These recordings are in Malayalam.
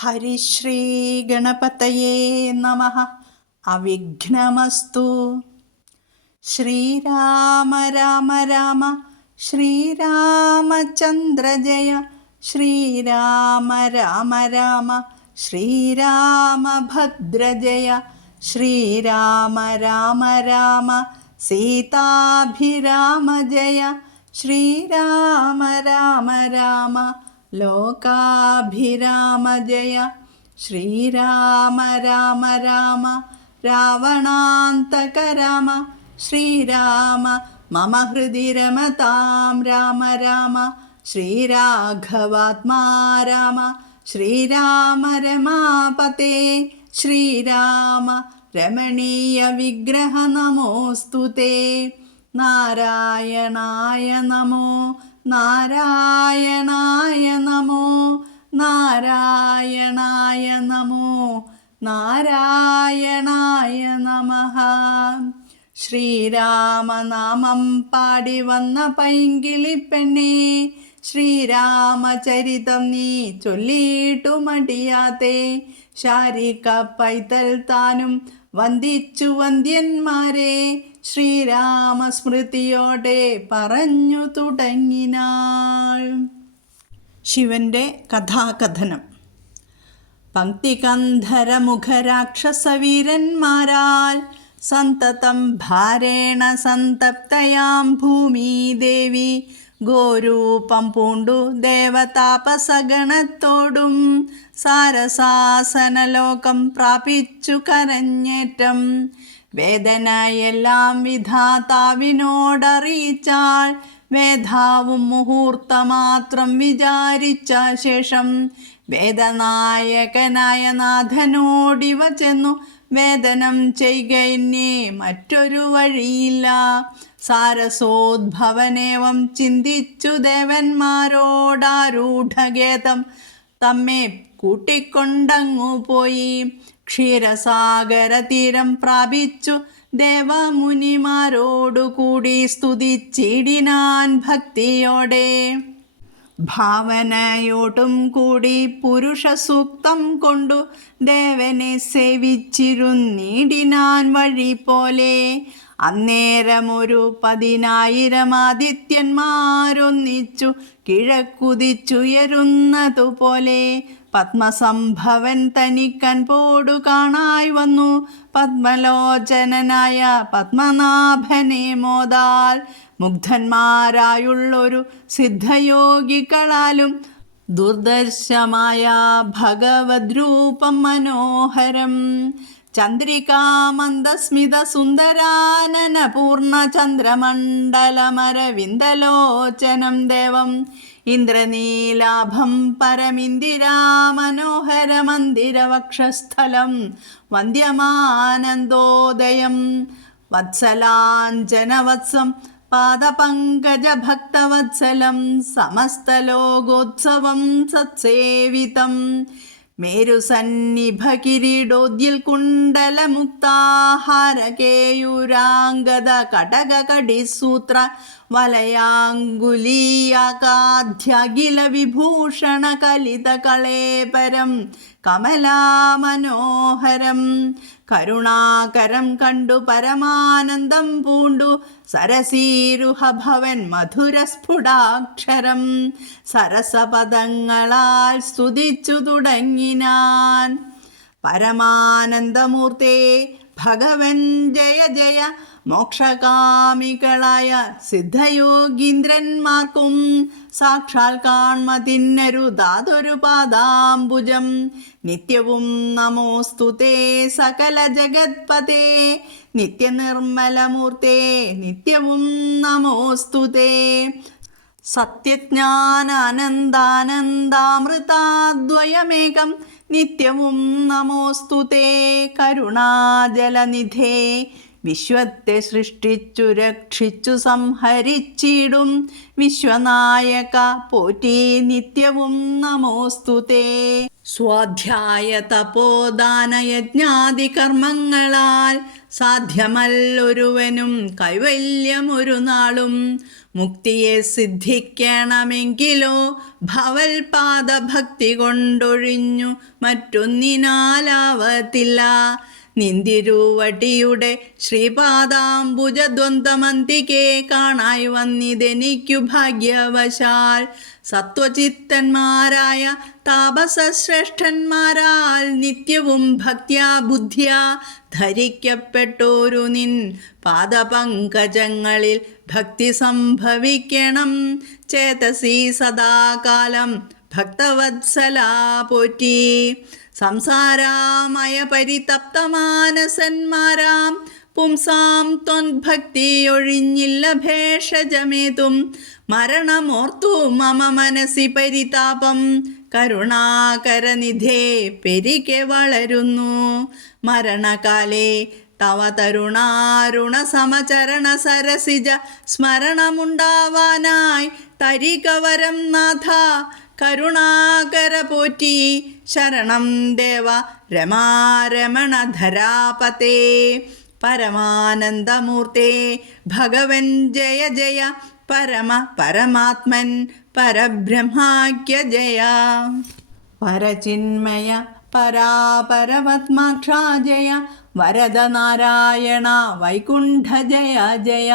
ഹരിശ്രീ ഗണപതയേ നമഃ. അവിഘ്നമസ്തു. ശ്രീരാമ രാമ രാമ ശ്രീരാമചന്ദ്ര ജയ. ശ്രീരാമ രാമ രാമ ശ്രീരാമഭദ്ര ജയ. ശ്രീരാമ രാമ രാമ സീതാഭിരാമ ജയ. ശ്രീരാമ രാമ രാമ ലോകാഭിരാമ ജയ. ശ്രീരാമ രാമ രാമ രാവണാന്തക രാമ. ശ്രീരാമ മമ ഹൃദി രമതാം രാമ രാമ. ശ്രീരാഘവാത്മാ രാമ. ശ്രീരാമ രമാപതേ. ശ്രീരാമ രമണീയ വിഗ്രഹ നമോസ്തുതേ. നാരായണായ നമോ നാരായണായ നമോ നാരായണായ നമോ നാരായണായ നമഃ. ശ്രീരാമനാമം പാടി വന്ന പൈങ്കിളിപ്പെണ്ണേ, ശ്രീരാമചരിതം നീ ചൊല്ലിയിട്ടു മടിയാതെ. ശാരിക പൈതൽ താനും വന്ദിച്ചു വന്ദ്യന്മാരെ. ശ്രീരാമസ്മൃതിയോടെ പറഞ്ഞു തുടങ്ങിനാൾ. ശിവന്റെ കഥാകഥനം. പങ്ക്തികന്ധരമുഖരാക്ഷസവീരന്മാരാൽ സന്തതം ഭാരേണ സന്തപ്തയാം ഭൂമിദേവി ഗോരൂപം പൂണ്ടു ദേവതാപസഗണത്തോടും സാരസാസനലോകം പ്രാപിച്ചു കരഞ്ഞേറ്റം. വേദനയെല്ലാം വിധാതാവിനോടറിയിച്ചാൾ. വേദാവും മുഹൂർത്തമാത്രം വിചാരിച്ച ശേഷം വേദനായകനായ നാഥനോടിവ ചെന്നു. വേദനം ചെയ്യുകയെന്നേ മറ്റൊരു വഴിയില്ല. സാരസോദ്ഭവനേവം ചിന്തിച്ചു ദേവന്മാരോടാരൂഢഗേതം തമ്മെ കൂട്ടിക്കൊണ്ടങ്ങു പോയി. ക്ഷീരസാഗര തീരം പ്രാപിച്ചു ദേവമുനിമാരോടുകൂടി സ്തുതിച്ചിടിനാൻ ഭക്തിയോടെ. ഭാവനയോട്ടും കൂടി പുരുഷസൂക്തം കൊണ്ടു ദേവനെ സേവിച്ചിരുന്നിടിനാൻ വഴി പോലെ. അന്നേരമൊരു 10,000 ആദിത്യന്മാരൊന്നിച്ചു കിഴക്കുതിച്ചുയരുന്നതുപോലെ പത്മസംഭവൻ തനിക്കൻപോടു കാണായി വന്നു. പത്മലോചനനായ പത്മനാഭനെ മോദാൽ മുഗ്ധന്മാരായുള്ളൊരു സിദ്ധയോഗികളാലും ദുർദർശമായ ഭഗവദ്രൂപം മനോഹരം. ചന്ദ്രികാമന്ദസ്മിത സുന്ദരാനന പൂർണ്ണ ചന്ദ്രമണ്ഡലമരവിന്ദലോചനം ദേവം. ഇന്ദ്രനീലാഭം പരമിന്ദിരാമനോഹരമന്ദിരവക്ഷസ്ഥലം വന്ദ്യമാനന്ദോദയം. വത്സലാഞ്ജനവത്സം പാദപങ്കജഭക്തവത്സലം സമസ്തലോകോത്സവം സത്സേവിതം. മേരുസന്നിഭ കിരീടോദ്യിൽ കുണ്ടലമുക്താഹാരകേയൂരാംഗത കടകകടിസൂത്ര വലയാങ്കുലീയാകാധ്യഖില വിഭൂഷണ കലിത കളേപരം കമലാമനോഹരം. കരുണാകരം കണ്ടു പരമാനന്ദം പൂണ്ടു സരസീരുഹ ഭവൻ മധുരസ്ഫുടാക്ഷരം. സരസപദങ്ങളാൽ സ്തുതിച്ചു തുടങ്ങിനാൻ. പരമാനന്ദമൂർത്തേ ഭഗവൻ ജയ ജയ. മോക്ഷകാമികളായ സിദ്ധയോഗീന്ദ്രന്മാർക്കും സാക്ഷാൽ കാൺമതിന്നരുതാതൊരു പാദാംബുജം. നിത്യവും നമോസ്തുതേ സകല ജഗത്പതേ. നിത്യനിർമ്മലമൂർത്തേ നിത്യവും നമോസ്തുതേ. സത്യജ്ഞാനാനന്ദാനന്ദാമൃതാദ്വയമേകം നിത്യവും നമോസ്തുതേ. കരുണാജലനിധേ വിശ്വത്തെ സൃഷ്ടിച്ചു രക്ഷിച്ചു സംഹരിച്ചിടും വിശ്വനായക പോറ്റി നിത്യവും നമോസ്തുതേ. സ്വാധ്യായ തപോദാന യജ്ഞാദി കർമ്മങ്ങളാൽ സാധ്യമല്ലൊരുവനും കൈവല്യമൊരു നാളും. മുക്തിയെ സിദ്ധിക്കണമെങ്കിലോ ഭവൽപാദഭക്തി കൊണ്ടൊഴിഞ്ഞു മറ്റൊന്നിനാലാവത്തില്ല. നിന്തിരുവടിയുടെ ശ്രീപാദാംബുജദ്വന്ദ്വമന്തികെ കാണായി വന്നിതെനിക്കു ഭാഗ്യവശാൽ. സത്വചിത്തന്മാരായ താപസശ്രേഷ്ഠന്മാരാൽ നിത്യവും ഭക്ത്യാ ബുദ്ധ്യാ ധരിക്കപ്പെട്ടോരു നിൻ പാദപങ്കജങ്ങളിൽ ഭക്തി സംഭവിക്കണം. ചേതസി സദാകാലം ഭക്തവത്സലാ പോറ്റി. സംസാരാമയ പരിതപ്തമാനസന്മാരാം പുംസാം ത്വൻഭക്തി ഒഴിഞ്ഞില്ല ഭേഷജമേതും. മരണമോർത്തു മമ മനസി പരിതാപം കരുണാകരനിധേ പെരികെ വളരുന്നു. മരണകാലേ തവ തരുണാരുണ സമചരണ സരസിജ സ്മരണമുണ്ടാവാനായി തരികവരം നാഥ കരുണാകര പോറ്റി. ശരണം ദേവ രമാരമണ ധരാപതേ. പരമാനന്ദമൂർത്തേ ഭഗവൻ ജയ ജയ. പരമ പരമാത്മൻ പരബ്രഹ്മാഖ്യ ജയ. പരചിന്മയ പരാപരപത്മാക്ഷാ ജയ. വരദ നാരായണ വൈകുണ്ഠ ജയ ജയ.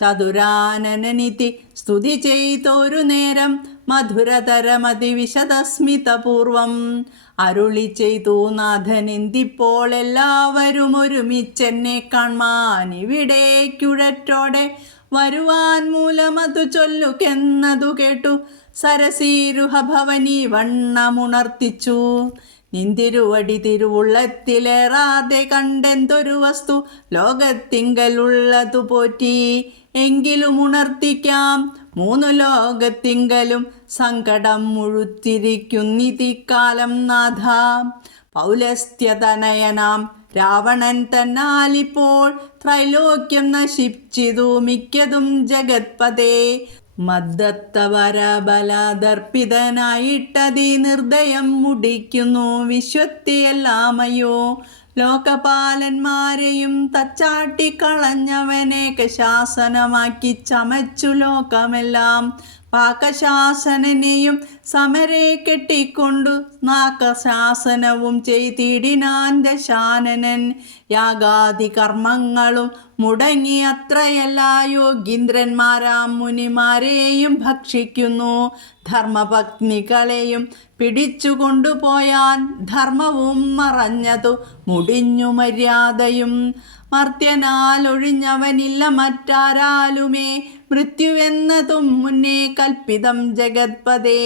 ചതുരാനനനിധി സ്തുതി ചെയ്തൊരു നേരം മധുരതരമതിവിശദസ്മിതപൂർവം അരുളി ചെയ്തു നാഥനെന്തിപ്പോൾ എല്ലാവരും ഒരുമിച്ചെന്നെ കാൺമാൻ ഇവിടേക്കുഴറ്റോടെ വരുവാൻ മൂലമതു ചൊല്ലുകെന്നതു കേട്ടു സരസീരുഹ ഭവനി വണ്ണമുണർത്തിച്ചു. നിന്തിരുവടി തിരുവുള്ളത്തിലേറാതെ കണ്ടെന്തൊരു വസ്തു ലോകത്തിങ്കലുള്ളതു പോറ്റി. എങ്കിലും ഉണർത്തിക്കാം മൂന്നു ലോകത്തിങ്കലും സങ്കടം മുഴുത്തിരിക്കുന്നിതിക്കാലം നാഥ. പൗലസ്ത്യതനയനാം രാവണൻ തന്നാലിപ്പോൾ ത്രൈലോക്യം നശിച്ചിതു മിക്കതും ജഗത്പതേ. മദ്ദത്തവരബലദർപ്പിതനായിട്ടതി നിർദ്ദയം മുടിക്കുന്നു വിശ്വത്തെയെല്ലാമയോ. ലോകപാലന്മാരെയും തച്ചാട്ടിക്കളഞ്ഞവനേക ശാസനമാക്കി ചമച്ചു ലോകമെല്ലാം. പാകശാസനനെയും സമരെ കെട്ടിക്കൊണ്ടു നാകശാസനവും ചെയ്തിടിനാൻ ദശാനനൻ. യാഗാദി കർമ്മങ്ങളും മുടങ്ങി അത്രയെല്ലാ യോഗീന്ദ്രന്മാരാം മുനിമാരെയും ഭക്ഷിക്കുന്നു. ധർമ്മപത്നികളെയും പിടിച്ചു കൊണ്ടുപോയാൻ ധർമ്മവും മറഞ്ഞതു മുടിഞ്ഞു മര്യാദയും. മർത്യനാൽ ഒഴിഞ്ഞവനില്ല മറ്റാരാലുമേ മൃത്യുവെന്നതും മുന്നേ കൽപ്പിതം ജഗത്പതേ.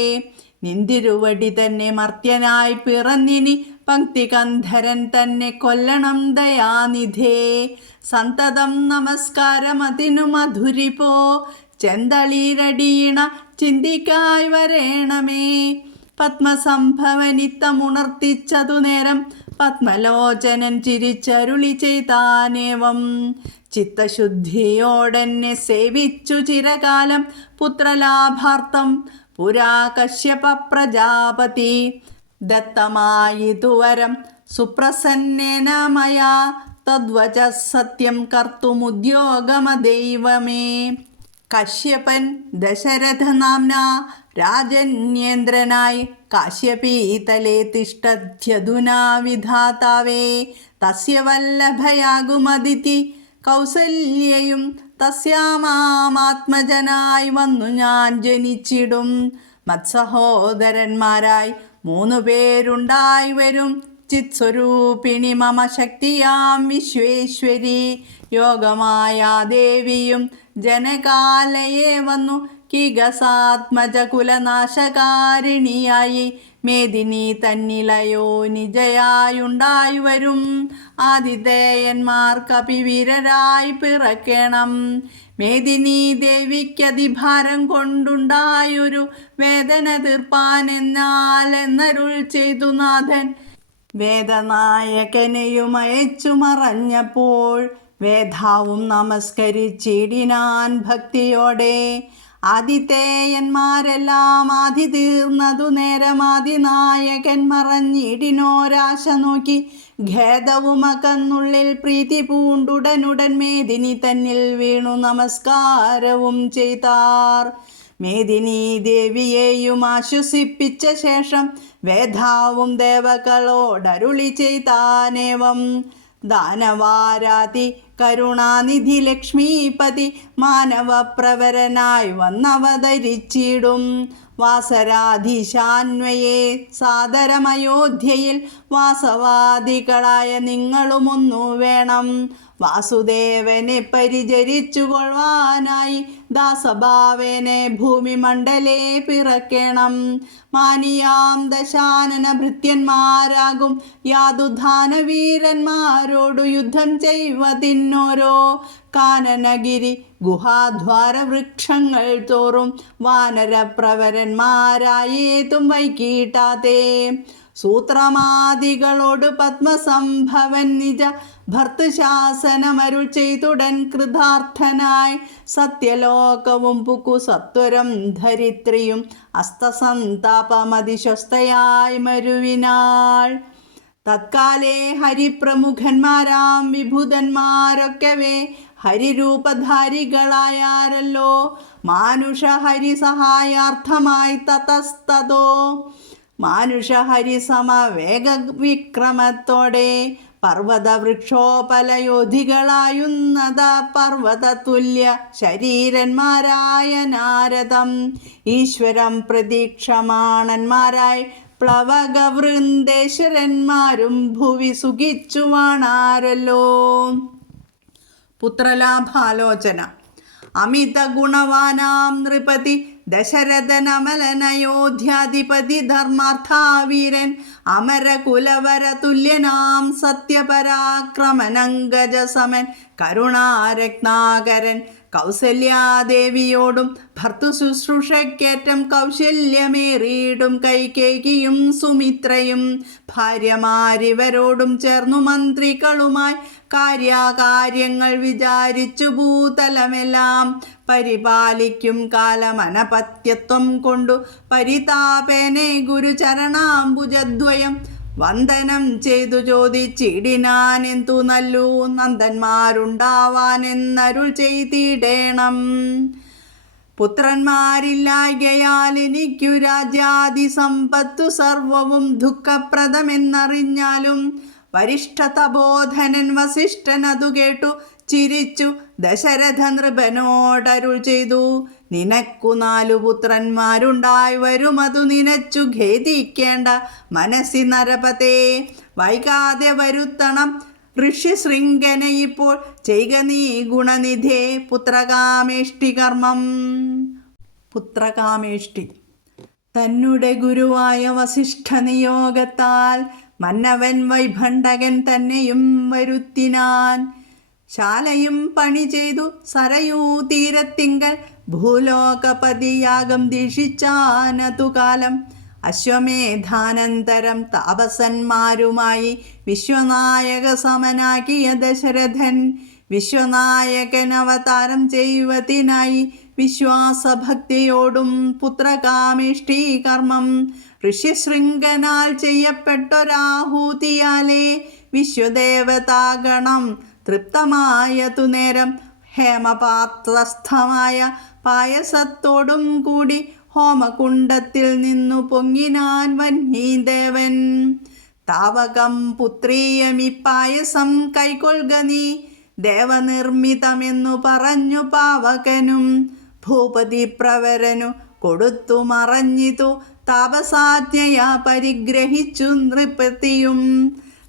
നിന്തിരുവടി തന്നെ മർത്യനായി പിറന്നിനി പങ്ക്തികന്ധരൻ തന്നെ കൊല്ലണം ദയാനിധേ. സന്തതം നമസ്കാരമതിനു മധുരിപോ ചെന്തളീരടിയിണ ചിന്തിക്കായി വരേണമേ. പത്മസംഭവനിത്തമുണർത്തിച്ചതു നേരം പത്മലോചനൻ ചിരിച്ചരുളി ചെയ്താനേവം. ചിത്തശുദ്ധിയോടെന്നെ സേവിച്ചു ചിരകാലം പുത്രലാഭാർത്ഥം പുരാ കശ്യപ പ്രജാപതി. ദത്തമായിതുവരം സുപ്രസന്നേന മയാ തദ്വച സത്യം കർത്തുമുദ്യോഗമദൈവമേ. കശ്യപൻ ദശരഥ നാംന രാജന്യേന്ദ്രനായി കാശ്യപീതലേ തിഷ്ടധ്യധുനാ വിധാതാവേ. തസ്യ വല്ലഭയാകുമതിഥി കൗസല്യയും തസ്യാമാത്മജനായി വന്നു ഞാൻ ജനിച്ചിടും. മത്സഹോദരന്മാരായി 3 പേരുണ്ടായി വരും ചിത്സ്വരൂപിണി മമ ശക്തിയാം വിശ്വേശ്വരി. യോഗമായ ദേവിയും ജനകാലയെ വന്നു കിഗസാത്മജ കുലനാശകാരിണിയായി. മേദിനി തന്നിലയോ നിജയായുണ്ടായി വരും. ആതിഥേയന്മാർ കപിവീരരായി പിറക്കണം. മേദിനി ദേവിക്കതിഭാരം കൊണ്ടുണ്ടായൊരു വേദന തീർപ്പാനെന്നാൽ എന്നരുൾ ചെയ്തു നാഥൻ. വേദനായകനെയും അയച്ചു മറഞ്ഞപ്പോൾ വേദാവും നമസ്കരിച്ചിടിനാൻ ഭക്തിയോടെ. ആദിതേയന്മാരെല്ലാം ആദി തീർന്നതു നേരമാദിനായകൻ മറഞ്ഞിടിനോരാശ നോക്കി. ഖേദവുമകന്നുള്ളിൽ പ്രീതി പൂണ്ടുടനുടൻ മേദിനി തന്നിൽ വീണു നമസ്കാരവും ചെയ്താർ. മേദിനി ദേവിയെയും ആശ്വസിപ്പിച്ച ശേഷം വേദാവും ദേവകളോടരുളി ചെയ്താനേവം. ദാനവാരാതി കരുണാനിധി ലക്ഷ്മീപതി മാനവപ്രവരനായി വന്നവതരിച്ചിടും. വാസരാധീശാന്വയെ സാദരമയോധ്യയിൽ വാസവാദികളായ നിങ്ങളുമൊന്നു വേണം. വാസുദേവനെ പരിചരിച്ചു കൊള്ളുവാനായി ദാസഭാവേനെ ഭൂമിമണ്ഡലേ പിറക്കണം. മാനിയാം ദശാനന ഭൃത്യന്മാരാകും യാതുധാനവീരന്മാരോടു യുദ്ധം ചെയ്വതിന്നോരോ കാനനഗിരി ഗുഹാദ്വാര വൃക്ഷങ്ങൾ തോറും വാനരപ്രവരന്മാരായേതും വൈകീട്ടാതെ. സൂത്രമാദികളോട് പത്മസംഭവൻ നിജ ഭർത്തൃശാസനമരുൾ ചെയ്തുടൻ കൃതാർത്ഥനായി. സത്യലോകവും പുക്കു സത്വരം ധരിത്രിയും അസ്തസന്താപമതിശ്വസ്തയായി മരുവിനാൾ. തത്കാലേ ഹരിപ്രമുഖന്മാരാം വിഭുതന്മാരൊക്കവേ ഹരിരൂപധാരികളായാരല്ലോ. മാനുഷഹരി സഹായാർത്ഥമായി തതസ്തതോ മാനുഷഹരി സമവേഗവിക്രമത്തോടെ പർവ്വതവൃക്ഷോപലയോധികളായുന്നത പർവ്വതതുല്യ ശരീരന്മാരായ നാരദം ഈശ്വരം പ്രതീക്ഷമാണന്മാരായി പ്ലവകവൃന്ദേശ്വരന്മാരും ഭുവി സുഖിച്ചുവാണാരല്ലോ. പുത്രലാഭാലോചന. അമിത ഗുണവാനാം നൃപതി ദശരഥനമലനയോധ്യാധിപതി ധർമാർത്ഥാവീരൻ അമരകുലവര തുല്യനാം സത്യപരാക്രമനങ്കജസമൻ കരുണാരത്നാകരൻ കൗസല്യാദേവിയോടും ഭർത്തൃശുശ്രൂഷയ്ക്കേറ്റം കൗശല്യമേറിയിടും കൈകേയിയും സുമിത്രയും ഭാര്യമാരിവരോടും ചേർന്നു മന്ത്രികളുമായി കാര്യകാര്യങ്ങൾ വിചാരിച്ചു ഭൂതലമെല്ലാം പരിപാലിക്കും കാലമനപത്യത്വം കൊണ്ടു പരിതാപേനെ ഗുരുചരണാംബുജദ്വയം വന്ദനം ചെയ്തു ചോദിച്ചിടിനാൻ എന്തു നല്ലു നന്ദന്മാരുണ്ടാവാനെന്നരുൾ ചെയ്തിടേണം. പുത്രന്മാരില്ലായ്കയാൽ എനിക്കു രാജ്യാദി സമ്പത്തു സർവവും ദുഃഖപ്രദമെന്നറിഞ്ഞാലും വരിഷ്ഠതബോധനൻ വസിഷ്ഠൻ അതു കേട്ടു ചിരിച്ചു ദശരഥ നൃപനോടരുൾ ചെയ്തു. നിനക്കു 4 പുത്രന്മാരുണ്ടായി വരുമതു നിനച്ചു ഖേദിക്കേണ്ട മനസ്സി നരപതേ. വൈകാതെ വരുത്തണം ഋഷ്യശൃംഖനെ ഇപ്പോൾ ചെയ്ക നീ ഗുണനിധേ പുത്രകാമേഷ്ടി കർമ്മം. പുത്രകാമേഷ്ടി. തന്നുടെ ഗുരുവായ വസിഷ്ഠ നിയോഗത്താൽ മന്നവൻ വൈഭണ്ഡകൻ തന്നെയും വരുത്തിനാൻ. ശാലയും പണി ചെയ്തു സരയൂ തീരത്തിങ്കൽ ഭൂലോകപതിയാകം ദീക്ഷിച്ചാനതുകാലം. അശ്വമേധാനന്തരം താപസന്മാരുമായി വിശ്വനായക സമനാക്കിയ ദശരഥൻ വിശ്വനായകൻ അവതാരം ചെയ്യുവതിനായി വിശ്വാസഭക്തിയോടും പുത്രകാമേഷ്ടി കർമ്മം ഋഷ്യശൃംഖനാൽ ചെയ്യപ്പെട്ടൊരാഹൂതിയാലേ വിശ്വദേവതാഗണം തൃപ്തമായതു നേരം ഹേമപാത്രസ്ഥമായ പായസത്തോടും കൂടി ഹോമകുണ്ടത്തിൽ നിന്നു പൊങ്ങിനാൻ വഹ്നീദേവൻ. താവകം പുത്രീയമി പായസം കൈക്കൊള്ളുക നീ ദേവനിർമ്മിതമെന്നു പറഞ്ഞു പാവകനും ഭൂപതി പ്രവരനു കൊടുത്തു മറഞ്ഞിതു താപസാജ്ഞയാ പരിഗ്രഹിച്ചു നൃപതിയും.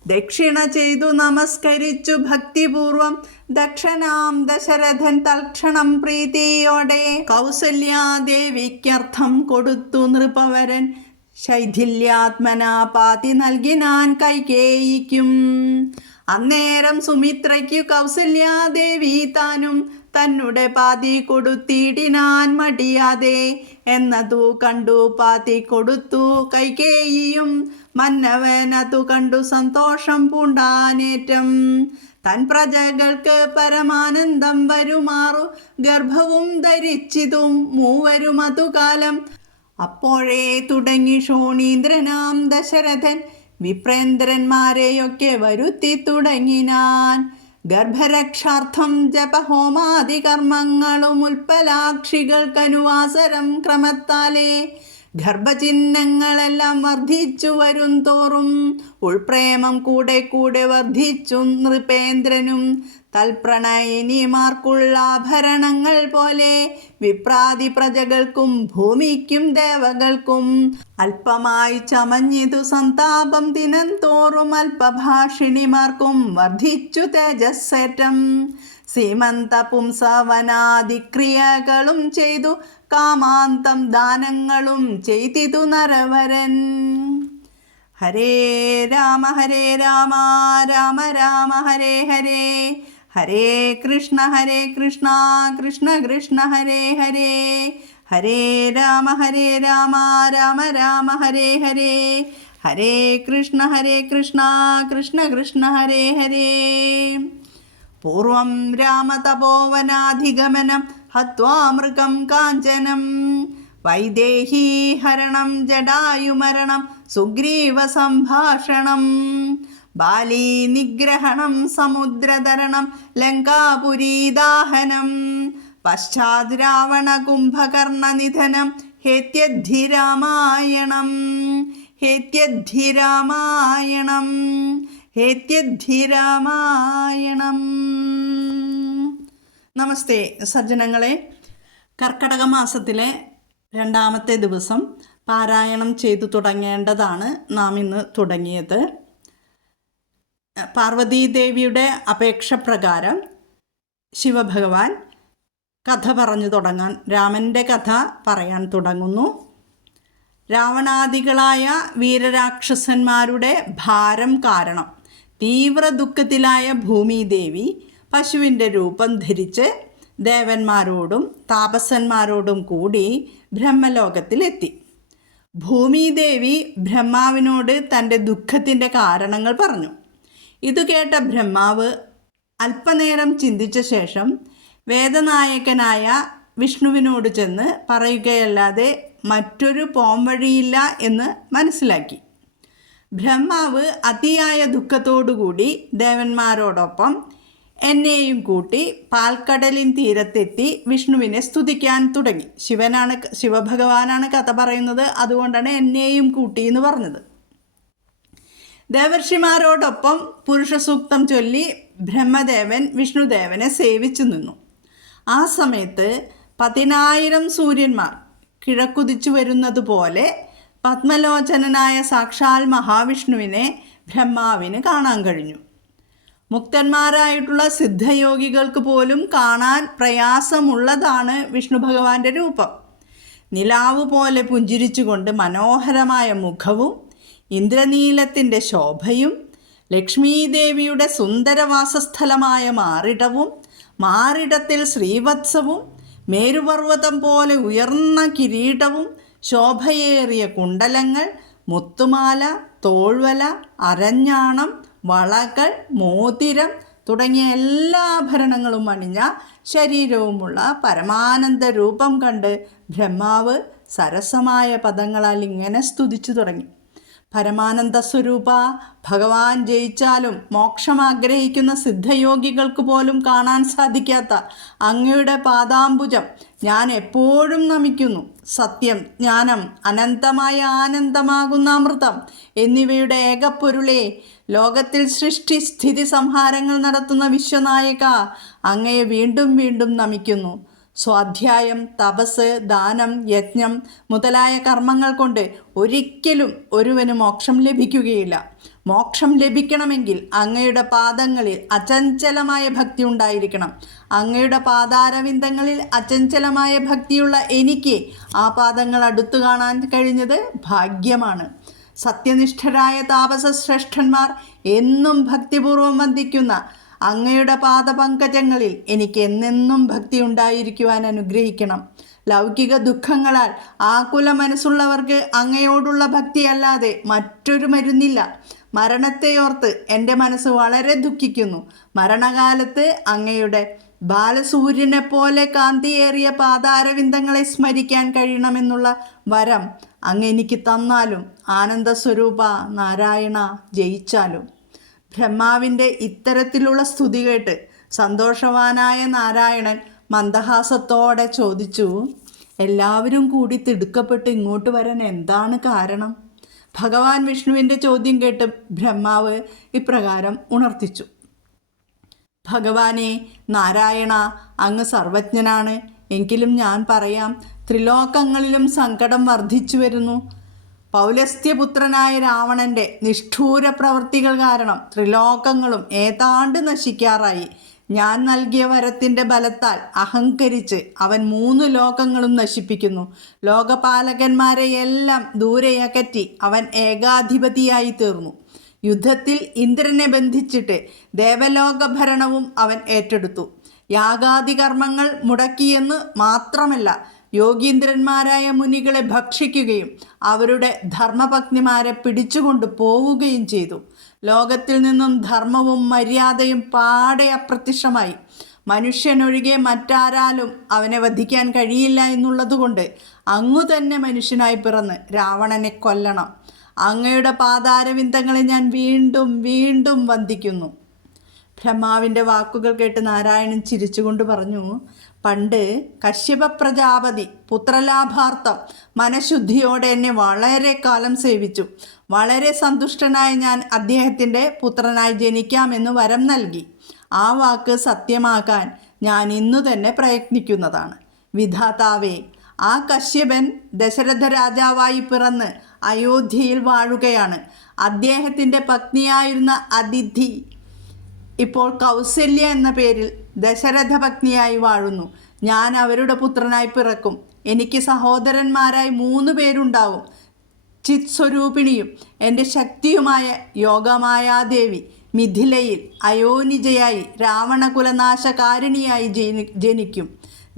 ദക്ഷിണ ചെയ്തു നമസ്കരിച്ചു ഭക്തിപൂർവം ദക്ഷനാം ദശരഥൻ തൽക്ഷണം പ്രീതിയോടെ കൗസല്യാദേവിക്കർത്ഥം കൊടുത്തു നൃപവരൻ. ശൈഥില്യാത്മനാ പാതി നൽകിനാൻ കൈകേയിക്കും. അന്നേരം സുമിത്രയ്ക്കു കൗസല്യാദേവി താനും തന്നെ പാതി കൊടുത്തിടിനാൻ മടിയാതെ. എന്നതു കണ്ടു പാതി കൊടുത്തു കൈകേയിയും. മന്നവനതു കണ്ടു സന്തോഷം പൂണ്ടാനേറ്റം. തൻ പ്രജകൾക്ക് പരമാനന്ദം വരുമാറു ഗർഭവും ധരിച്ചിതും മൂവരും അതുകാലം. അപ്പോഴേ തുടങ്ങി ശോണീന്ദ്രനാം ദശരഥൻ വിപ്രേന്ദ്രന്മാരെയൊക്കെ വരുത്തി തുടങ്ങിനാൻ. ഗർഭരക്ഷാർത്ഥം ജപഹോമാദി കർമ്മങ്ങളും ഉൽപ്പലാക്ഷികൾക്കനുവാസരം ക്രമത്താലേ. ഗർഭചിഹ്നങ്ങളെല്ലാം വർദ്ധിച്ചു വരും തോറും ഉൾപ്രേമം കൂടെ കൂടെ വർദ്ധിച്ചു നൃപേന്ദ്രനും. തൽപ്രണയിനിമാർക്കുള്ള ആഭരണങ്ങൾ പോലെ വിപ്രാതി പ്രജകൾക്കും ഭൂമിക്കും ദേവകൾക്കും അല്പമായി ചമഞ്ഞിതു സന്താപം ദിനം തോറും അല്പഭാഷിണിമാർക്കും വർദ്ധിച്ചു തേജസ്സേറ്റം. സീമന്ത പുംസവനാദിക്രിയകളും ചെയ്തു കാമാന്തം ദാനങ്ങളും ചെയ്തിതു നരവരൻ. ഹരേ രാമ രാമ രാമ ഹരേ ഹരേ. ഹരേ കൃഷ്ണ കൃഷ്ണ കൃഷ്ണ ഹരേ ഹരേ. ഹരേ രാമ രാമ രാമ ഹരേ ഹരേ. ഹരേ കൃഷ്ണ കൃഷ്ണ കൃഷ്ണ ഹരേ ഹരേ. പൂർവം രാമതപോവനാധിഗമനം ഹത്വാ മൃഗം കാഞ്ചനം. വൈദേഹീഹരണം ജടായുമരണം സുഗ്രീവ സംഭാഷണം. ബാലീ നിഗ്രഹണം സമുദ്രതരണം ലങ്കാപുരീദാഹനം. പശ്ചാത് രാവണ കുംഭകർണ നിധനം ഹേത്യദ്ധിരാമായണം. ഹേത്യദ്ധിരാമായണം ഹേത്യദ്ധിരാമായണം. നമസ്തേ സജ്ജനങ്ങളെ. കർക്കടക മാസത്തിലെ 2ാമത്തെ ദിവസം പാരായണം ചെയ്തു തുടങ്ങേണ്ടതാണ് നാം ഇന്ന് തുടങ്ങിയത്. പാർവതീദേവിയുടെ അപേക്ഷ പ്രകാരം ശിവഭഗവാൻ കഥ പറഞ്ഞു തുടങ്ങാൻ, രാമൻ്റെ കഥ പറയാൻ തുടങ്ങുന്നു. രാവണാദികളായ വീരരാക്ഷസന്മാരുടെ ഭാരം കാരണം തീവ്ര ദുഃഖത്തിലായ ഭൂമിദേവി പശുവിൻ്റെ രൂപം ധരിച്ച് ദേവന്മാരോടും താപസന്മാരോടും കൂടി ബ്രഹ്മലോകത്തിലെത്തി. ഭൂമിദേവി ബ്രഹ്മാവിനോട് തൻ്റെ ദുഃഖത്തിൻ്റെ കാരണങ്ങൾ പറഞ്ഞു. ഇത് കേട്ട ബ്രഹ്മാവ് അല്പനേരം ചിന്തിച്ച ശേഷം വേദനായകനായ വിഷ്ണുവിനോട് ചെന്ന് പറയുകയല്ലാതെ മറ്റൊരു പോംവഴിയില്ല എന്ന് മനസ്സിലാക്കി. ബ്രഹ്മാവ് അതിയായ ദുഃഖത്തോടുകൂടി ദേവന്മാരോടൊപ്പം എന്നെയും കൂട്ടി പാൽക്കടലിൻ തീരത്തെത്തി വിഷ്ണുവിനെ സ്തുതിക്കാൻ തുടങ്ങി. ശിവഭഗവാനാണ് കഥ പറയുന്നത്, അതുകൊണ്ടാണ് എന്നെയും കൂട്ടി എന്ന് പറഞ്ഞത്. ദേവർഷിമാരോടൊപ്പം പുരുഷസൂക്തം ചൊല്ലി ബ്രഹ്മദേവൻ വിഷ്ണുദേവനെ സേവിച്ചു നിന്നു. ആ സമയത്ത് 10,000 സൂര്യന്മാർ കിഴക്കുതിച്ചു വരുന്നത് പോലെ പത്മലോചനനായ സാക്ഷാൽ മഹാവിഷ്ണുവിനെ ബ്രഹ്മാവിന് കാണാൻ കഴിഞ്ഞു. മുക്തന്മാരായിട്ടുള്ള സിദ്ധയോഗികൾക്ക് പോലും കാണാൻ പ്രയാസമുള്ളതാണ് വിഷ്ണു ഭഗവാന്റെ രൂപം. നിലാവ് പോലെ പുഞ്ചിരിച്ചുകൊണ്ട് മനോഹരമായ മുഖവും ഇന്ദ്രനീലത്തിൻ്റെ ശോഭയും ലക്ഷ്മീദേവിയുടെ സുന്ദരവാസസ്ഥലമായ മാറിടവും മാറിടത്തിൽ ശ്രീവത്സവും മേരുപർവ്വതം പോലെ ഉയർന്ന കിരീടവും ശോഭയേറിയ കുണ്ടലങ്ങൾ, മുത്തുമാല, തോൾവല, അരഞ്ഞാണം, വളകൾ, മോതിരം തുടങ്ങിയ എല്ലാ ആഭരണങ്ങളും അണിഞ്ഞ ശരീരവുമുള്ള പരമാനന്ദ രൂപം കണ്ട് ബ്രഹ്മാവ് സരസമായ പദങ്ങളാൽ ഇങ്ങനെ സ്തുതിച്ചു തുടങ്ങി. പരമാനന്ദ സ്വരൂപ, ഭഗവാൻ ജയിച്ചാലും മോക്ഷം ആഗ്രഹിക്കുന്ന സിദ്ധയോഗികൾക്ക് പോലും കാണാൻ സാധിക്കാത്ത അങ്ങയുടെ പാദാംബുജം ഞാൻ എപ്പോഴും നമിക്കുന്നു. സത്യം, ജ്ഞാനം, അനന്തമായ ആനന്ദമാകുന്ന അമൃതം എന്നിവയുടെ ഏകപ്പൊരുളേ, ലോകത്തിൽ സൃഷ്ടി സ്ഥിതി സംഹാരങ്ങൾ നടത്തുന്ന വിശ്വനായക, അങ്ങയെ വീണ്ടും വീണ്ടും നമിക്കുന്നു. സ്വാധ്യായം, തപസ്, ദാനം, യജ്ഞം മുതലായ കർമ്മങ്ങൾ കൊണ്ട് ഒരിക്കലും ഒരുവന് മോക്ഷം ലഭിക്കുകയില്ല. മോക്ഷം ലഭിക്കണമെങ്കിൽ അങ്ങയുടെ പാദങ്ങളിൽ അചഞ്ചലമായ ഭക്തി ഉണ്ടായിരിക്കണം. അങ്ങയുടെ പാദാരവിന്ദങ്ങളിൽ അചഞ്ചലമായ ഭക്തിയുള്ള എനിക്ക് ആ പാദങ്ങൾ അടുത്തു കാണാൻ കഴിഞ്ഞത് ഭാഗ്യമാണ്. സത്യനിഷ്ഠരായ താപസ ശ്രേഷ്ഠന്മാർ എന്നും ഭക്തിപൂർവ്വം വന്ദിക്കുന്ന അങ്ങയുടെ പാദപങ്കജങ്ങളിൽ എനിക്ക് എന്നെന്നും ഭക്തി ഉണ്ടായിരിക്കുവാൻ അനുഗ്രഹിക്കണം. ലൗകിക ദുഃഖങ്ങളാൽ ആകുല മനസ്സുള്ളവർക്ക് അങ്ങയോടുള്ള ഭക്തിയല്ലാതെ മറ്റൊരു മരുന്നില്ല. മരണത്തെയോർത്ത് എൻ്റെ മനസ്സ് വളരെ ദുഃഖിക്കുന്നു. മരണകാലത്ത് അങ്ങയുടെ ബാലസൂര്യനെ പോലെ കാന്തിയേറിയ പാദാരവിന്ദങ്ങളെ സ്മരിക്കാൻ കഴിയണമെന്നുള്ള വരം അങ്ങ് എനിക്ക് തന്നാലും ആനന്ദസ്വരൂപ നാരായണ ജയിച്ചാലും. ബ്രഹ്മാവിൻ്റെ ഇത്തരത്തിലുള്ള സ്തുതി കേട്ട് സന്തോഷവാനായ നാരായണൻ മന്ദഹാസത്തോടെ ചോദിച്ചു, എല്ലാവരും കൂടി തിടുക്കപ്പെട്ട് ഇങ്ങോട്ട് വരാൻ എന്താണ് കാരണം? ഭഗവാൻ വിഷ്ണുവിൻ്റെ ചോദ്യം കേട്ട് ബ്രഹ്മാവ് ഇപ്രകാരം ഉണർത്തിച്ചു. ഭഗവാനെ നാരായണ, അങ്ങ് സർവജ്ഞനാണ്. എങ്കിലും ഞാൻ പറയാം, ത്രിലോകങ്ങളിലും സങ്കടം വർദ്ധിച്ചു വരുന്നു. പൗലസ്ത്യപുത്രനായ രാവണൻ്റെ നിഷ്ഠൂര പ്രവൃത്തികൾ കാരണം ത്രിലോകങ്ങളും ഏതാണ്ട് നശിക്കാറായി. ഞാൻ നൽകിയ വരത്തിൻ്റെ ബലത്താൽ അഹങ്കരിച്ച് അവൻ 3 ലോകങ്ങളും നശിപ്പിക്കുന്നു. ലോകപാലകന്മാരെയെല്ലാം ദൂരെയകറ്റി അവൻ ഏകാധിപതിയായി തീർന്നു. യുദ്ധത്തിൽ ഇന്ദ്രനെ ബന്ധിച്ചിട്ട് ദേവലോക ഭരണവും അവൻ ഏറ്റെടുത്തു. യാഗാദി കർമ്മങ്ങൾ മുടക്കിയെന്ന് മാത്രമല്ല, യോഗീന്ദ്രന്മാരായ മുനികളെ ഭക്ഷിക്കുകയും അവരുടെ ധർമ്മപത്നിമാരെ പിടിച്ചുകൊണ്ട് പോവുകയും ചെയ്തു. ലോകത്തിൽ നിന്നും ധർമ്മവും മര്യാദയും പാടെ അപ്രത്യക്ഷമായി. മനുഷ്യനൊഴികെ മറ്റാരാലും അവനെ വധിക്കാൻ കഴിയില്ല എന്നുള്ളതുകൊണ്ട് അങ്ങു തന്നെ മനുഷ്യനായി പിറന്ന് രാവണനെ കൊല്ലണം. അങ്ങയുടെ പാദാരവിന്ദങ്ങളെ ഞാൻ വീണ്ടും വീണ്ടും വന്ദിക്കുന്നു. ബ്രഹ്മാവിൻ്റെ വാക്കുകൾ കേട്ട് നാരായണൻ ചിരിച്ചുകൊണ്ട് പറഞ്ഞു, പണ്ട് കശ്യപ പ്രജാപതി പുത്രലാഭാർത്ഥം മനഃശുദ്ധിയോടെ എന്നെ വളരെ കാലം സേവിച്ചു. വളരെ സന്തുഷ്ടനായ ഞാൻ അദ്ദേഹത്തിൻ്റെ പുത്രനായി ജനിക്കാമെന്ന് വരം നൽകി. ആ വാക്ക് സത്യമാക്കാൻ ഞാൻ ഇന്നു തന്നെ പ്രയത്നിക്കുന്നതാണ്. വിധാതാവേ, ആ കശ്യപൻ ദശരഥ രാജാവായി പിറന്ന് അയോധ്യയിൽ വാഴുകയാണ്. അദ്ദേഹത്തിൻ്റെ പത്നിയായിരുന്ന അതിഥി ഇപ്പോൾ കൗസല്യ എന്ന പേരിൽ ദശരഥ പത്നിയായി വാഴുന്നു. ഞാൻ അവരുടെ പുത്രനായി പിറക്കും. എനിക്ക് സഹോദരന്മാരായി 3 പേരുണ്ടാവും. ചിത് സ്വരൂപിണിയും എൻ്റെ ശക്തിയുമായ യോഗമായാദേവി മിഥിലയിൽ അയോനിജയായി രാവണകുലനാശകാരിണിയായി ജനിക്കും.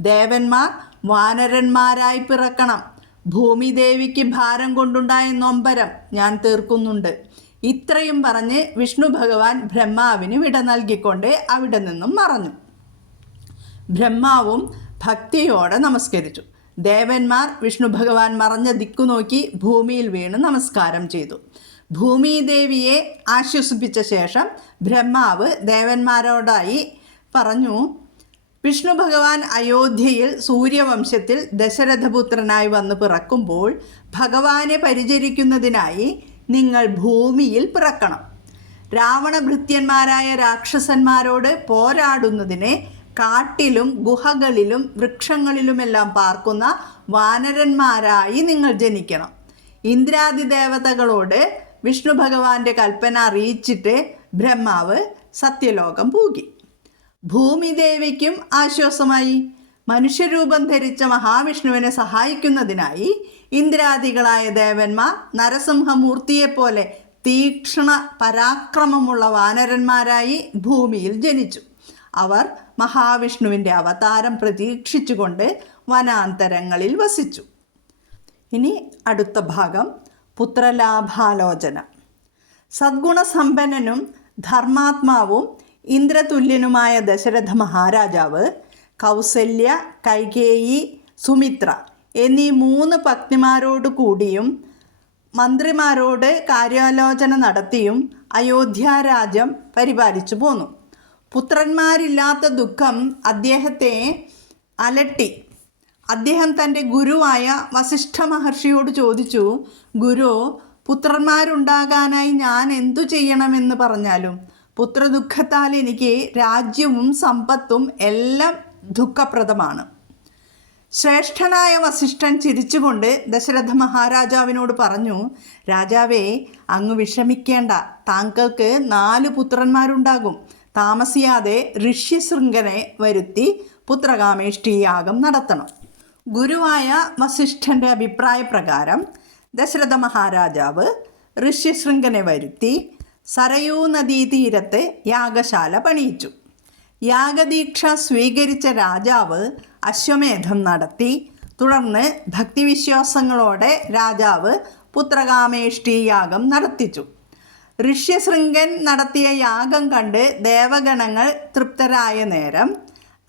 ദേവന്മാർ വാനരന്മാരായി പിറക്കണം. ഭൂമിദേവിക്ക് ഭാരം കൊണ്ടുണ്ടായ നൊമ്പരം ഞാൻ തീർക്കുന്നുണ്ട്. ഇത്രയും പറഞ്ഞ് വിഷ്ണു ഭഗവാൻ ബ്രഹ്മാവിന് വിട നൽകിക്കൊണ്ട് അവിടെ നിന്നും മറഞ്ഞു. ബ്രഹ്മാവും ഭക്തിയോടെ നമസ്കരിച്ചു. ദേവന്മാർ വിഷ്ണു ഭഗവാൻ മറഞ്ഞ ദിക്കു നോക്കി ഭൂമിയിൽ വീണ് നമസ്കാരം ചെയ്തു. ഭൂമിദേവിയെ ആശ്വസിപ്പിച്ച ശേഷം ബ്രഹ്മാവ് ദേവന്മാരോടായി പറഞ്ഞു, വിഷ്ണു ഭഗവാൻ അയോധ്യയിൽ സൂര്യവംശത്തിൽ ദശരഥപുത്രനായി വന്ന് പിറക്കുമ്പോൾ ഭഗവാനെ പരിചരിക്കുന്നതിനായി നിങ്ങൾ ഭൂമിയിൽ പിറക്കണം. രാവണഭൃത്യന്മാരായ രാക്ഷസന്മാരോട് പോരാടുന്നതിന് കാട്ടിലും ഗുഹകളിലും വൃക്ഷങ്ങളിലുമെല്ലാം പാർക്കുന്ന വാനരന്മാരായി നിങ്ങൾ ജനിക്കണം. ഇന്ദ്രാദി ദേവതകളോട് വിഷ്ണു ഭഗവാന്റെ കൽപ്പന അറിയിച്ചിട്ട് ബ്രഹ്മാവ് സത്യലോകം പൂകി. ഭൂമിദേവിക്കും ആശ്വാസമായി. മനുഷ്യരൂപം ധരിച്ച മഹാവിഷ്ണുവിനെ സഹായിക്കുന്നതിനായി ഇന്ദ്രാദികളായ ദേവന്മാർ നരസിംഹമൂർത്തിയെപ്പോലെ തീക്ഷ്ണ പരാക്രമമുള്ള വാനരന്മാരായി ഭൂമിയിൽ ജനിച്ചു. അവർ മഹാവിഷ്ണുവിൻ്റെ അവതാരം പ്രതീക്ഷിച്ചുകൊണ്ട് വനാന്തരങ്ങളിൽ വസിച്ചു. ഇനി അടുത്ത ഭാഗം പുത്രലാഭാലോചന. സദ്ഗുണസമ്പന്നനും ധർമാത്മാവും ഇന്ദ്രതുല്യനുമായ ദശരഥ മഹാരാജാവ് കൗസല്യ, കൈകേയി, സുമിത്ര എന്നീ 3 പത്നിമാരോട് കൂടിയും മന്ത്രിമാരോട് കാര്യാലോചന നടത്തിയും അയോധ്യാരാജ്യം പരിപാലിച്ചു പോന്നു. പുത്രന്മാരില്ലാത്ത ദുഃഖം അദ്ദേഹത്തെ അലട്ടി. അദ്ദേഹം തൻ്റെ ഗുരുവായ വസിഷ്ഠ മഹർഷിയോട് ചോദിച്ചു, ഗുരു, പുത്രന്മാരുണ്ടാകാനായി ഞാൻ എന്തു ചെയ്യണമെന്ന് പറഞ്ഞാലും പുത്രദുഃഖത്താൽ എനിക്ക് രാജ്യവും സമ്പത്തും എല്ലാം ദുഃഖപ്രദമാണ്. ശ്രേഷ്ഠനായ വസിഷ്ഠൻ ചിരിച്ചുകൊണ്ട് ദശരഥ മഹാരാജാവിനോട് പറഞ്ഞു, രാജാവേ, അങ്ങ് വിഷമിക്കേണ്ട. താങ്കൾക്ക് 4 പുത്രന്മാരുണ്ടാകും. താമസിയാതെ ഋഷ്യശൃംഖനെ വരുത്തി പുത്രകാമേഷ്ടിയാഗം നടത്തണം. ഗുരുവായ വസിഷ്ഠൻ്റെ അഭിപ്രായപ്രകാരം ദശരഥ മഹാരാജാവ് ഋഷ്യശൃംഖനെ വരുത്തി സരയൂ നദീതീരത്ത് യാഗശാല പണിയിച്ചു. യാഗദീക്ഷ സ്വീകരിച്ച രാജാവ് അശ്വമേധം നടത്തി. തുടർന്ന് ഭക്തിവിശ്വാസങ്ങളോടെ രാജാവ് പുത്രകാമേഷ്ടി യാഗം നടത്തിച്ചു. ഋഷ്യശൃംഗൻ നടത്തിയ യാഗം കണ്ട് ദേവഗണങ്ങൾ തൃപ്തരായ നേരം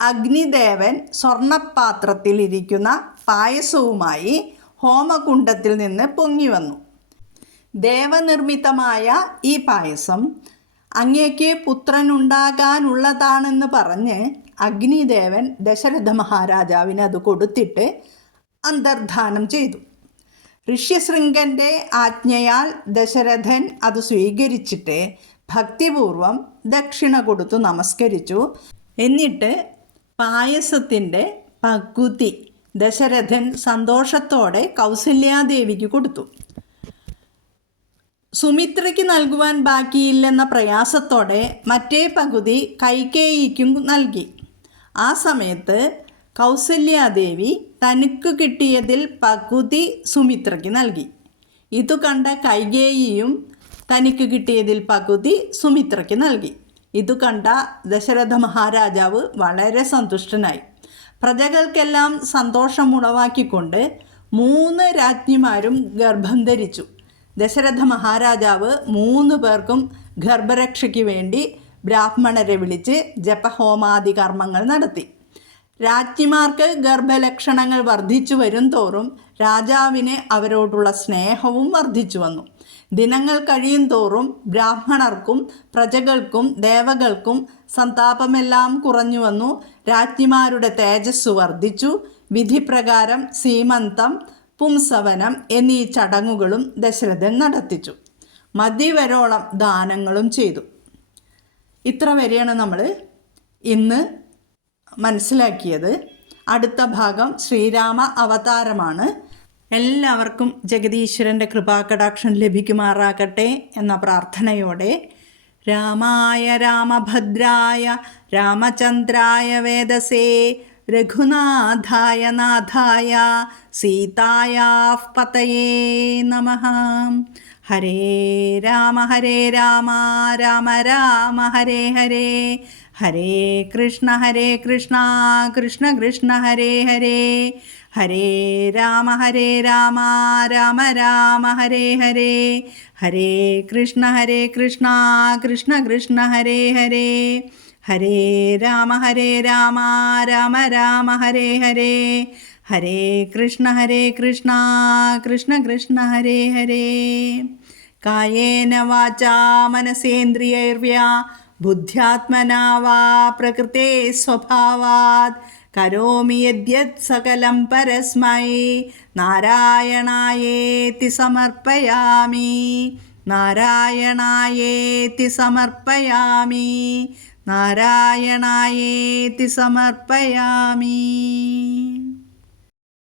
അഗ്നിദേവൻ സ്വർണപാത്രത്തിലിരിക്കുന്ന പായസവുമായി ഹോമകുണ്ഡത്തിൽ നിന്ന് പൊങ്ങി വന്നു. ദേവനിർമ്മിതമായ ഈ പായസം അങ്ങേക്ക് പുത്രനുണ്ടാകാനുള്ളതാണെന്ന് പറഞ്ഞ് അഗ്നിദേവൻ ദശരഥ മഹാരാജാവിന് അത് കൊടുത്തിട്ട് അന്തർധാനം ചെയ്തു. ഋഷ്യശൃംഗൻ്റെ ആജ്ഞയാൽ ദശരഥൻ അത് സ്വീകരിച്ചിട്ട് ഭക്തിപൂർവം ദക്ഷിണ കൊടുത്തു നമസ്കരിച്ചു. എന്നിട്ട് പായസത്തിൻ്റെ പകുതി ദശരഥൻ സന്തോഷത്തോടെ കൗസല്യാദേവിക്ക് കൊടുത്തു. സുമിത്രയ്ക്ക് നൽകുവാൻ ബാക്കിയില്ലെന്ന പ്രയാസത്തോടെ മറ്റേ പകുതി കൈകേയിക്കും നൽകി. ആ സമയത്ത് കൗസല്യാദേവി തനിക്ക് കിട്ടിയതിൽ പകുതി സുമിത്രയ്ക്ക് നൽകി. ഇതു കണ്ട കൈകേയിയും തനിക്ക് കിട്ടിയതിൽ പകുതി സുമിത്രയ്ക്ക് നൽകി. ഇതു കണ്ട ദശരഥ മഹാരാജാവ് വളരെ സന്തുഷ്ടനായി. പ്രജകൾക്കെല്ലാം സന്തോഷമുളവാക്കിക്കൊണ്ട് 3 രാജ്ഞിമാരും ഗർഭം ധരിച്ചു. ദശരഥ മഹാരാജാവ് 3 പേർക്കും ഗർഭരക്ഷയ്ക്ക് വേണ്ടി ബ്രാഹ്മണരെ വിളിച്ച് ജപഹോമാദി കർമ്മങ്ങൾ നടത്തി. രാജ്ഞിമാർക്ക് ഗർഭലക്ഷണങ്ങൾ വർദ്ധിച്ചു വരും തോറും രാജാവിന് അവരോടുള്ള സ്നേഹവും വർദ്ധിച്ചു വന്നു. ദിനങ്ങൾ കഴിയും തോറും ബ്രാഹ്മണർക്കും പ്രജകൾക്കും ദേവകൾക്കും സന്താപമെല്ലാം കുറഞ്ഞു വന്നു. രാജ്ഞിമാരുടെ തേജസ്സു വർദ്ധിച്ചു. വിധിപ്രകാരം സീമന്തം, പുംസവനം എന്നീ ചടങ്ങുകളും ദശരഥൻ നടത്തിച്ചു. മതിവരോളം ദാനങ്ങളും ചെയ്തു. ഇത്ര വരെയാണ് നമ്മൾ ഇന്ന് മനസ്സിലാക്കിയത്. അടുത്ത ഭാഗം ശ്രീരാമ അവതാരമാണ്. എല്ലാവർക്കും ജഗദീശ്വരൻ്റെ കൃപാകടാക്ഷം ലഭിക്കുമാറാകട്ടെ എന്ന പ്രാർത്ഥനയോടെ രാമായ രാമഭദ്രായ രാമചന്ദ്രായ വേദസേ രഘുനാഥായ നാഥായ സീതായാഃ പതയേ നമഃ. ഹരേ രാമ രാമ രാമ ഹരേ ഹരേ, ഹരേ കൃഷ്ണ കൃഷ്ണ കൃഷ്ണ ഹരേ ഹരേ, ഹരേ രാമ രാമ രാമ ഹരേ ഹരേ, ഹരേ കൃഷ്ണ കൃഷ്ണ കൃഷ്ണ ഹരേ ഹരേ, ഹരേ രാമ രാമ രാമ ഹരേ ഹരേ, ഹരേ കൃഷ്ണ കൃഷ്ണ കൃഷ്ണ ഹരേ ഹരേ. കായേന വാചാ മനസേന്ദ്രിയൈർവ്യാ ബുദ്ധ്യാത്മനാ വാ പ്രകൃതേ സ്വഭാവാത് കരോമി യദ്യത് സകലം പരസ്മൈ നാരായണായേതി സമർപ്പയാമി, നാരായണായേതി സമർപ്പയാമി, നാരായണായേതി സമർപ്പയാമി.